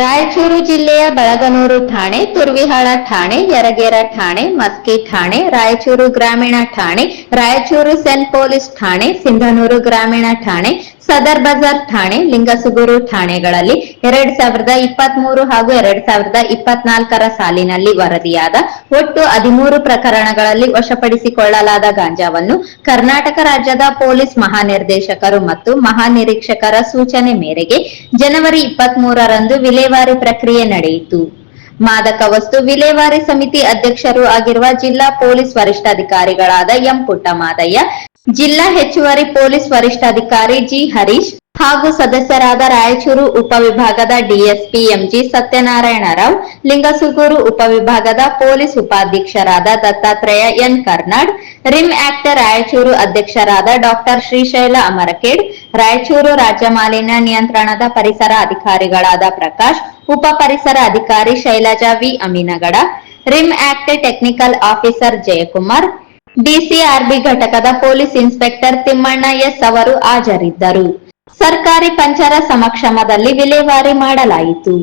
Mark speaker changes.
Speaker 1: Raichur ಜಿಲ್ಲೆಯ ಬಳಗನೂರು ಠಾಣೆ, ತುರ್ವಿಹಾಳ ಠಾಣೆ, ಯರಗೇರ ಠಾಣೆ, ಮಸ್ಕಿ ಠಾಣೆ, ರಾಯಚೂರು ಗ್ರಾಮೀಣ ಠಾಣೆ, ರಾಯಚೂರು ಸೆಂಟ್ ಪೊಲೀಸ್ ಠಾಣೆ, ಸಿಂಧನೂರು ಗ್ರಾಮೀಣ ಠಾಣೆ ಸದರ್ ಬಜಾರ್ ಠಾಣೆ, ಲಿಂಗಸುಗೂರು ಠಾಣೆಗಳಲ್ಲಿ ಎರಡ್ ಸಾವಿರದ ಇಪ್ಪತ್ತ್ ಮೂರು ಹಾಗೂ ಎರಡ್ ಸಾವಿರದ ಇಪ್ಪತ್ನಾಲ್ಕರ ಸಾಲಿನಲ್ಲಿ ವರದಿಯಾದ ಒಟ್ಟು ಹದಿಮೂರು ಪ್ರಕರಣಗಳಲ್ಲಿ ವಶಪಡಿಸಿಕೊಳ್ಳಲಾದ ಗಾಂಜಾವನ್ನು ಕರ್ನಾಟಕ ರಾಜ್ಯದ ಪೊಲೀಸ್ ಮಹಾನಿರ್ದೇಶಕರು ಮತ್ತು ಮಹಾನಿರೀಕ್ಷಕರ ಸೂಚನೆ ಮೇರೆಗೆ ಜನವರಿ ಇಪ್ಪತ್ಮೂರರಂದು ವಿಲೇವಾರಿ ಪ್ರಕ್ರಿಯೆ ನಡೆಯಿತು. ಮಾದಕ ವಸ್ತು ವಿಲೇವಾರಿ ಸಮಿತಿ ಅಧ್ಯಕ್ಷರು ಆಗಿರುವ ಜಿಲ್ಲಾ ಪೊಲೀಸ್ ವರಿಷ್ಠಾಧಿಕಾರಿಗಳಾದ ಎಂ ಪುಟ್ಟಮಾದಯ್ಯ, ಜಿಲ್ಲಾ ಹೆಚ್ಚುವರಿ ಪೊಲೀಸ್ ವರಿಷ್ಠಾಧಿಕಾರಿ ಜಿ ಹರೀಶ್ ಹಾಗೂ ಸದಸ್ಯರಾದ ರಾಯಚೂರು ಉಪವಿಭಾಗದ ಡಿಎಸ್ಪಿ ಎಂಜಿ ಸತ್ಯನಾರಾಯಣ ರಾವ್, ಲಿಂಗಸುಗೂರು ಉಪವಿಭಾಗದ ಪೊಲೀಸ್ ಉಪಾಧ್ಯಕ್ಷರಾದ ದತ್ತಾತ್ರೇಯ ಎನ್ ಕರ್ನಾಡ್, ರಿಮ್ ಆಕ್ಟರ್ ರಾಯಚೂರು ಅಧ್ಯಕ್ಷರಾದ ಡಾಕ್ಟರ್ ಶ್ರೀಶೈಲ ಅಮರಕೇಡ್, ರಾಯಚೂರು ರಾಜ್ಯ ಮಾಲಿನ್ಯ ನಿಯಂತ್ರಣದ ಪರಿಸರ ಅಧಿಕಾರಿಗಳಾದ ಪ್ರಕಾಶ್ ಉಪ ಪರಿಸರ ಅಧಿಕಾರಿ ಶೈಲಜಾ ವಿ ಅಮೀನಗಡ, ರಿಮ್ ಆಕ್ಟ್ ಟೆಕ್ನಿಕಲ್ ಆಫೀಸರ್ ಜಯಕುಮಾರ್, ಡಿಸಿಆರ್ಬಿ ಘಟಕದ ಪೊಲೀಸ್ ಇನ್ಸ್ಪೆಕ್ಟರ್ ತಿಮ್ಮಣ್ಣ ಎಸ್ ಅವರು ಹಾಜರಿದ್ದರು. ಸರ್ಕಾರಿ ಪಂಚರ ಸಮಕ್ಷಮದಲ್ಲಿ ವಿಲೇವಾರಿ ಮಾಡಲಾಯಿತು.